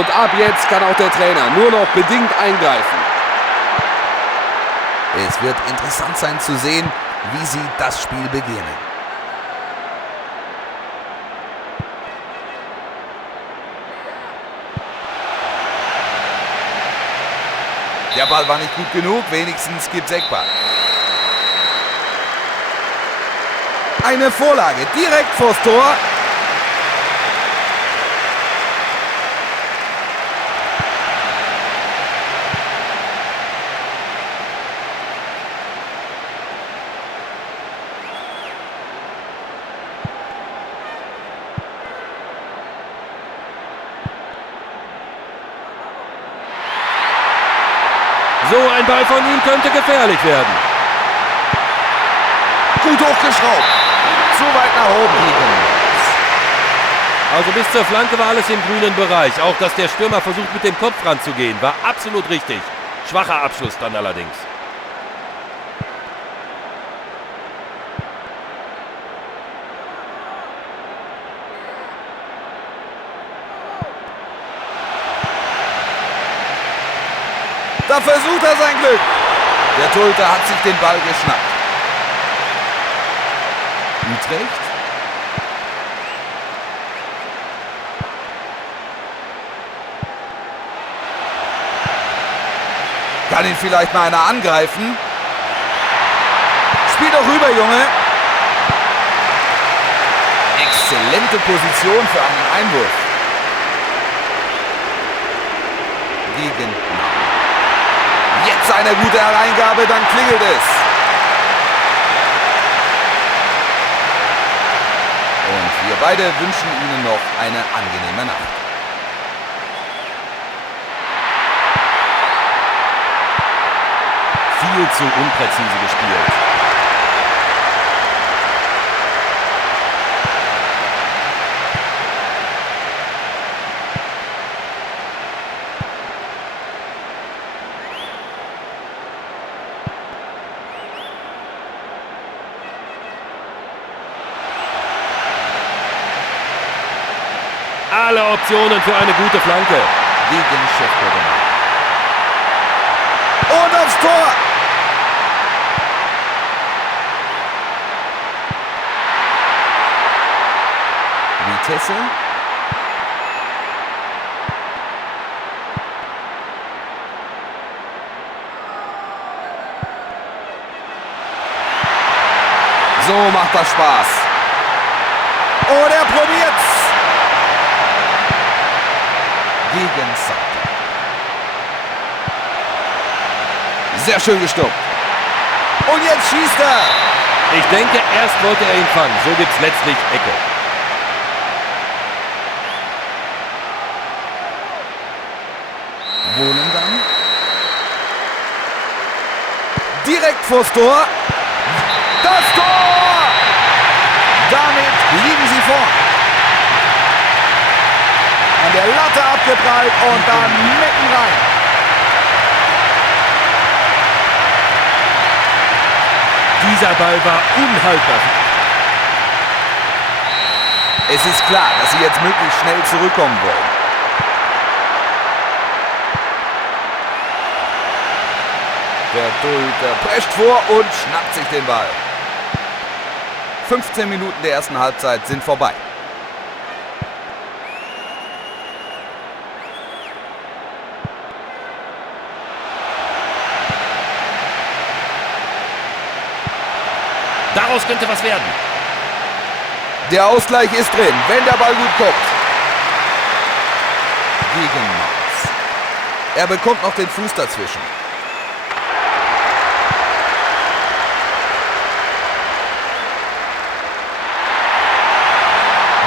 Und ab jetzt kann auch der Trainer nur noch bedingt eingreifen. Es wird interessant sein zu sehen, wie sie das Spiel beginnen. Der Ball war nicht gut genug, wenigstens gibt's Eckball. Eine Vorlage direkt vors Tor. So ein Ball von ihm könnte gefährlich werden. Gut hochgeschraubt. Zu weit nach oben liegen. Also bis zur Flanke war alles im grünen Bereich. Auch dass der Stürmer versucht mit dem Kopf ranzugehen, war absolut richtig. Schwacher Abschluss dann allerdings. Da versucht er sein Glück. Der Torhüter hat sich den Ball geschnappt. Utrecht. Kann ihn vielleicht mal einer angreifen? Spiel doch rüber, Junge. Exzellente Position für einen Einwurf. Gegen. Jetzt eine gute Hereingabe, dann klingelt es. Und wir beide wünschen Ihnen noch eine angenehme Nacht. Viel zu unpräzise gespielt. Alle Optionen für eine gute Flanke. Gegen Chefkoordinator. Und aufs Tor! Vitesse. So macht das Spaß. Oh, der probiert's. Gegen Sack. Sehr schön gestoppt. Und jetzt schießt er. Ich denke, erst wollte er ihn fangen. So gibt's letztlich Ecke. Wohnen dann. Direkt vors Tor. Das Tor! Damit liegen sie vor. An der Latte abgeprallt und dann mitten rein. Dieser Ball war unhaltbar. Es ist klar, dass sie jetzt möglichst schnell zurückkommen wollen. Der Torhüter prescht vor und schnappt sich den Ball. 15 Minuten der ersten Halbzeit sind vorbei. Daraus könnte was werden. Der Ausgleich ist drin, wenn der Ball gut kommt. Gegen Maus. Er bekommt noch den Fuß dazwischen.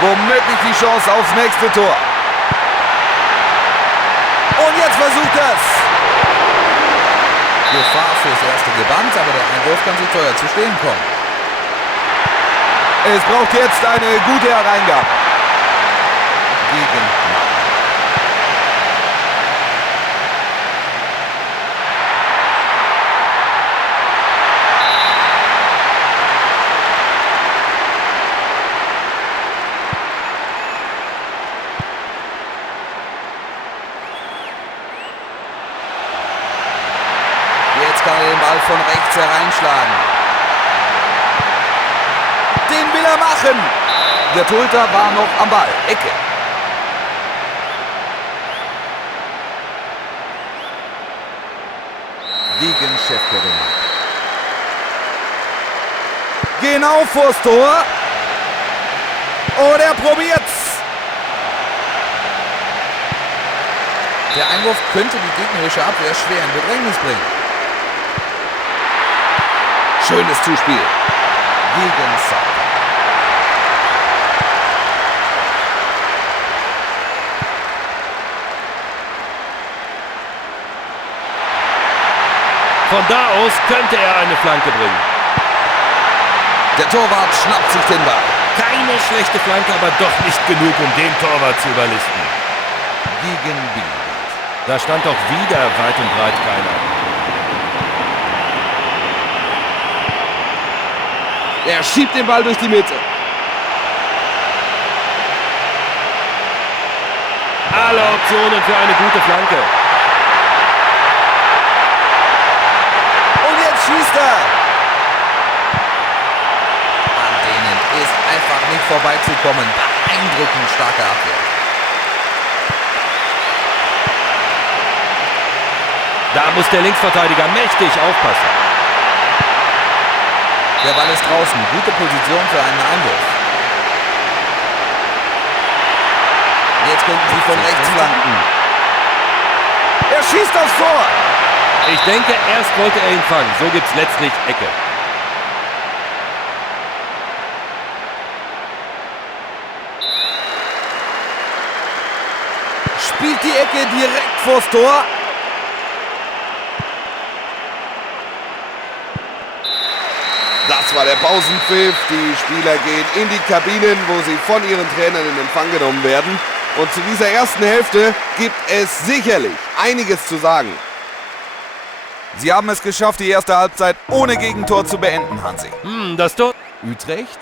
Womöglich die Chance aufs nächste Tor. Und jetzt versucht er es. Gefahr fürs erste gebannt, aber der Einwurf kann sich teuer zu stehen kommen. Es braucht jetzt eine gute Hereingabe. Gegen. Ball von rechts hereinschlagen. Den will er machen. Der Torhüter war noch am Ball. Ecke. Gegen Schäffkorn. Genau vors Tor. Und er probiert's. Der Einwurf könnte die gegnerische Abwehr schwer in Bedrängnis bringen. Schönes Zuspiel. Gegen Sack. Von da aus könnte er eine Flanke bringen. Der Torwart schnappt sich den Ball. Keine schlechte Flanke, aber doch nicht genug, um den Torwart zu überlisten. Gegen Bielefeld. Da stand doch wieder weit und breit keiner. Er schiebt den Ball durch die Mitte. Alle Optionen für eine gute Flanke. Und jetzt schießt er. An denen ist einfach nicht vorbeizukommen. Beeindruckend starke Abwehr. Da muss der Linksverteidiger mächtig aufpassen. Der Ball ist draußen. Gute Position für einen Einwurf. Jetzt könnten sie von rechts flanken. Er schießt aufs Tor. Ich denke, erst wollte er ihn fangen. So gibt's letztlich Ecke. Spielt die Ecke direkt vors Tor. Das war der Pausenpfiff. Die Spieler gehen in die Kabinen, wo sie von ihren Trainern in Empfang genommen werden. Und zu dieser ersten Hälfte gibt es sicherlich einiges zu sagen. Sie haben es geschafft, die erste Halbzeit ohne Gegentor zu beenden, Hansi. Das Tor. Utrecht.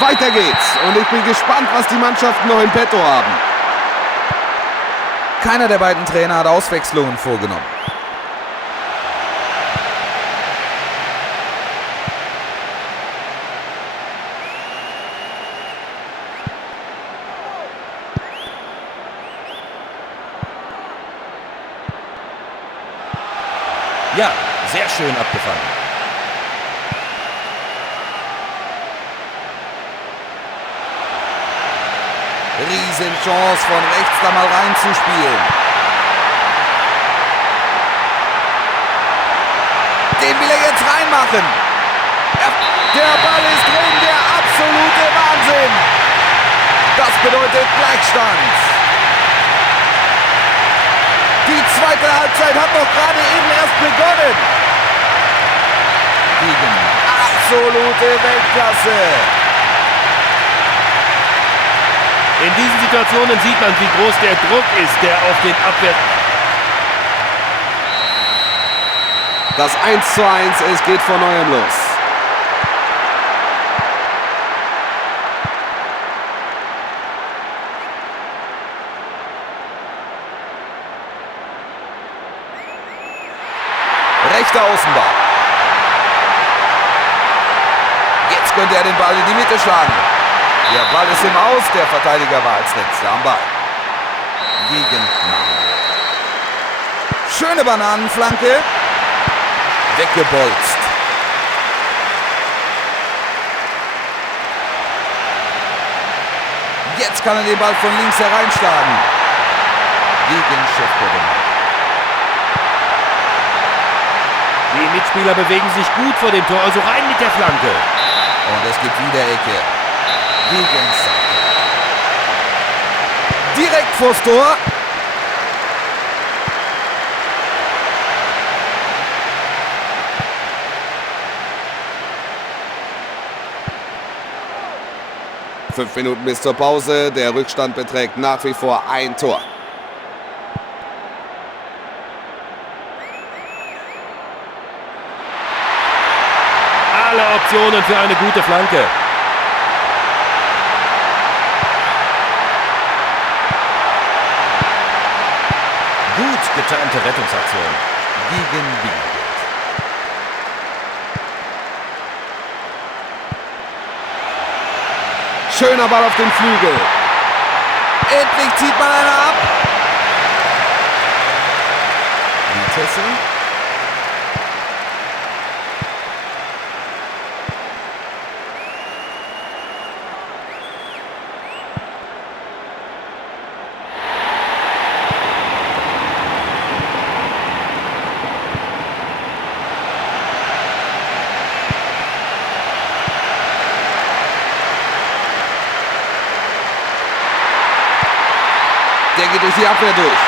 Weiter geht's. Und ich bin gespannt, was die Mannschaften noch in petto haben. Keiner der beiden Trainer hat Auswechslungen vorgenommen. Ja, sehr schön abgefangen. Riesenchance von rechts da mal reinzuspielen. Den will er jetzt reinmachen. Der Ball ist drin, der absolute Wahnsinn. Das bedeutet Gleichstand. Die zweite Halbzeit hat doch gerade eben erst begonnen. Gegen absolute Weltklasse. In diesen Situationen sieht man, wie groß der Druck ist, der auf den Abwehr... Das 1:1, es geht von neuem los. Rechter Außenbahn. Jetzt könnte er den Ball in die Mitte schlagen. Der Ball ist im Aus, der Verteidiger war als letzter am Ball. Gegen Mann. Schöne Bananenflanke. Weggebolzt. Jetzt kann er den Ball von links hereinschlagen. Gegen Schäffkorn. Die Mitspieler bewegen sich gut vor dem Tor, also rein mit der Flanke. Und es gibt wieder Ecke. Gegen Sack. Direkt vors Tor. Fünf Minuten bis zur Pause. Der Rückstand beträgt nach wie vor ein Tor. Alle Optionen für eine gute Flanke. Gut getarnte Rettungsaktion. gegen Bielefeld. Schöner Ball auf den Flügel. Endlich zieht man einer ab. Vitesse. Der geht durch die Abwehr durch.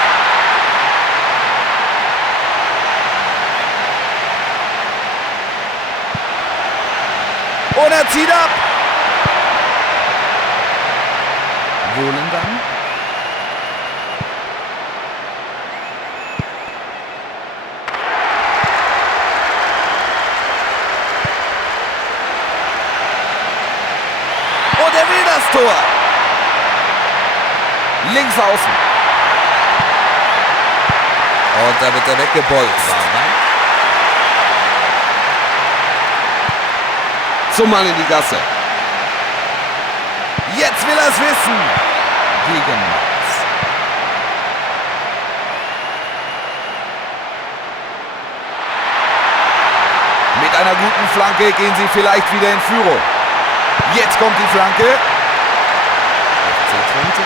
Und er zieht ab. Wohlendamm. Und er will das Tor. Links außen. Und da wird er weggebolzt. Zum Mann in die Gasse. Jetzt will er es wissen. Gegen Mainz. Mit einer guten Flanke gehen sie vielleicht wieder in Führung. Jetzt kommt die Flanke. FC Twente.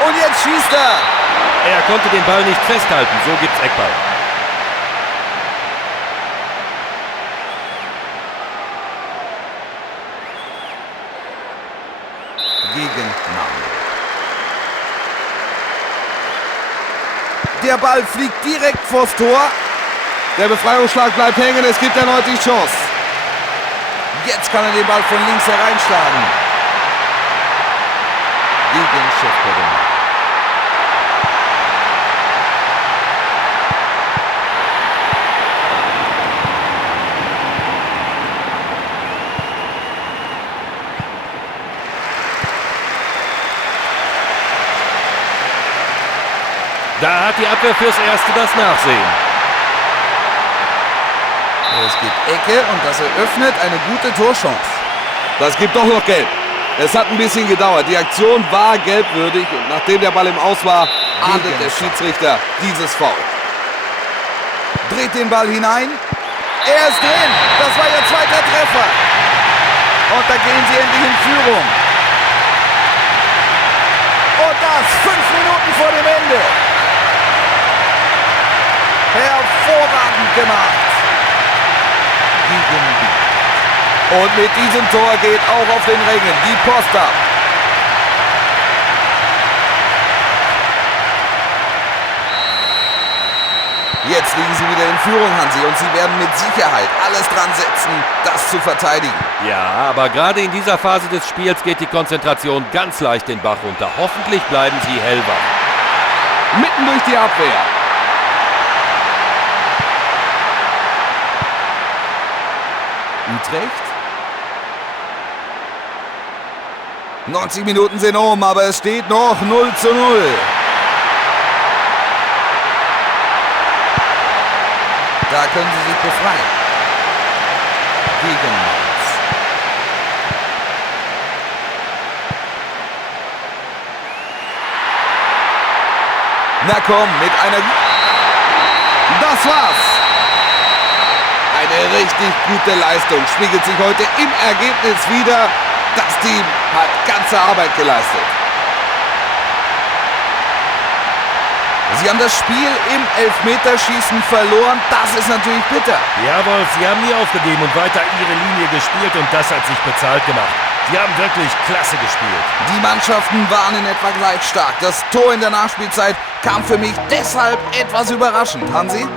Und jetzt schießt er. Er konnte den Ball nicht festhalten, so gibt's Eckball. Gegen Name. Der Ball fliegt direkt vors Tor. Der Befreiungsschlag bleibt hängen, es gibt erneut die Chance. Jetzt kann er den Ball von links hereinschlagen. Gegen Chefkoordinator. Da hat die Abwehr fürs Erste das Nachsehen. Es gibt Ecke und das eröffnet eine gute Torchance. Das gibt doch noch Gelb. Es hat ein bisschen gedauert. Die Aktion war gelbwürdig und nachdem der Ball im Aus war, ahndet der Schiedsrichter dieses Foul. Dreht den Ball hinein. Er ist drin. Das war ihr zweiter Treffer. Und da gehen sie endlich in Führung. Und das 5 Minuten vor dem Ende. Hervorragend gemacht. Und mit diesem Tor geht auch auf den Rängen die Post ab. Jetzt liegen sie wieder in Führung, Hansi, und sie werden mit Sicherheit alles dran setzen, das zu verteidigen. Ja, aber gerade in dieser Phase des Spiels geht die Konzentration ganz leicht den Bach runter. Hoffentlich bleiben sie hellwach. Mitten durch die Abwehr. Utrecht. 90 Minuten sind um, aber es steht noch 0:0. Da können sie sich befreien. Gegen Mainz. Na komm, mit einer... Das war's. Eine richtig gute Leistung spiegelt sich heute im Ergebnis wider. Das Team hat ganze Arbeit geleistet. Sie haben das Spiel im Elfmeterschießen verloren. Das ist natürlich bitter. Jawohl, sie haben nie aufgegeben und weiter ihre Linie gespielt und das hat sich bezahlt gemacht. Sie haben wirklich klasse gespielt. Die Mannschaften waren in etwa gleich stark. Das Tor in der Nachspielzeit kam für mich deshalb etwas überraschend. Hansi?